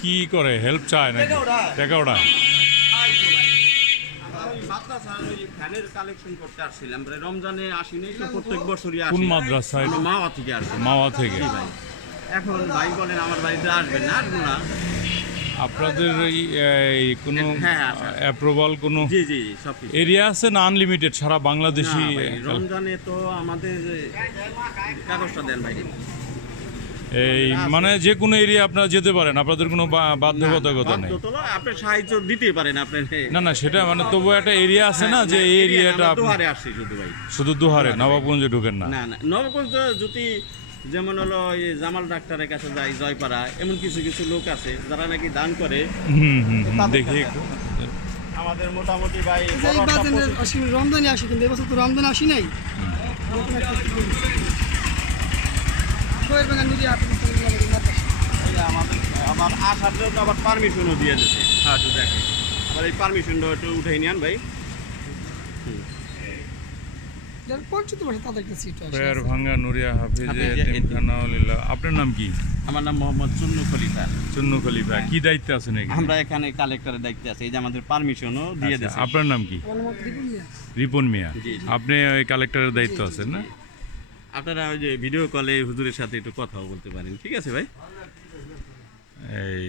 কি করে হেল্প চায় নাকি টাকা ওটা ফ্যানের কালেকশন করতে আসছিলাম রমজানে আসিনি তো প্রত্যেক বছরই আসি। কোন মাদ্রাসায় মাওয়া থেকে আসছি। মাওয়া থেকে ভাই এখন ভাই বলেন আমার বাড়িতে আসবেন না আসবো না। আপনাদের এই কোনো হ্যাঁ, আচ্ছা। অ্যাপ্রুভাল কোনো জি জি সব কিছু এরিয়া আছে না আনলিমিটেড সারা বাংলাদেশি রমজানে তো আমাদের কাগজটা দেন ভাই। এই মানে যে কোনো এরিয়া আপনারা যেতে পারেন আপনাদের কোনো বাধ্যবাধকতা নেই আপনি সাহায্য দিতে পারেন আপনি না না সেটা মানে তবু একটা এরিয়া আছে না যে এই এরিয়াটা দুহারে আসছি শুধু ভাই শুধু দুহারে নবাবগঞ্জে ঢুকেন না না না নবগঞ্জ যদি যেমন হলো এই জামাল ডাক্তারের কাছে যাই জয়পাড়া এমন কিছু কিছু লোক আছে যারা নাকি দান করে দেখি একটু আমাদের মোটামুটি ভাই রমজানে আসি কিন্তু এবছর তো রমজান আসি নাই আমাদের আবার আসার জন্য আবার পারমিশনও দিয়ে দিচ্ছে হ্যাঁ তো দেখেন আবার এই পারমিশনটা একটু উঠে নিয়ে ভাই ফেয়ার ভাঙ্গা নুরিয়া হাফিজে এতিমখানাউলিল্লাহ আপনার নাম কি আমার নাম মোহাম্মদ চুন্নু খলিফা চুন্নু খলিফা কি দায়িত্বে আছেন এখানে আমরা এখানে কালেক্টরের দায়িত্বে আছি এই যে আমাদের পারমিশনও দিয়ে দিয়েছে আপনার নাম কি রিপন মিয়া জি। আপনি ওই কালেক্টরের দায়িত্ব আছেন না আপনারা ওই যে ভিডিও কলে হুজুরের সাথে একটু কথাও বলতে পারেন ঠিক আছে ভাই এই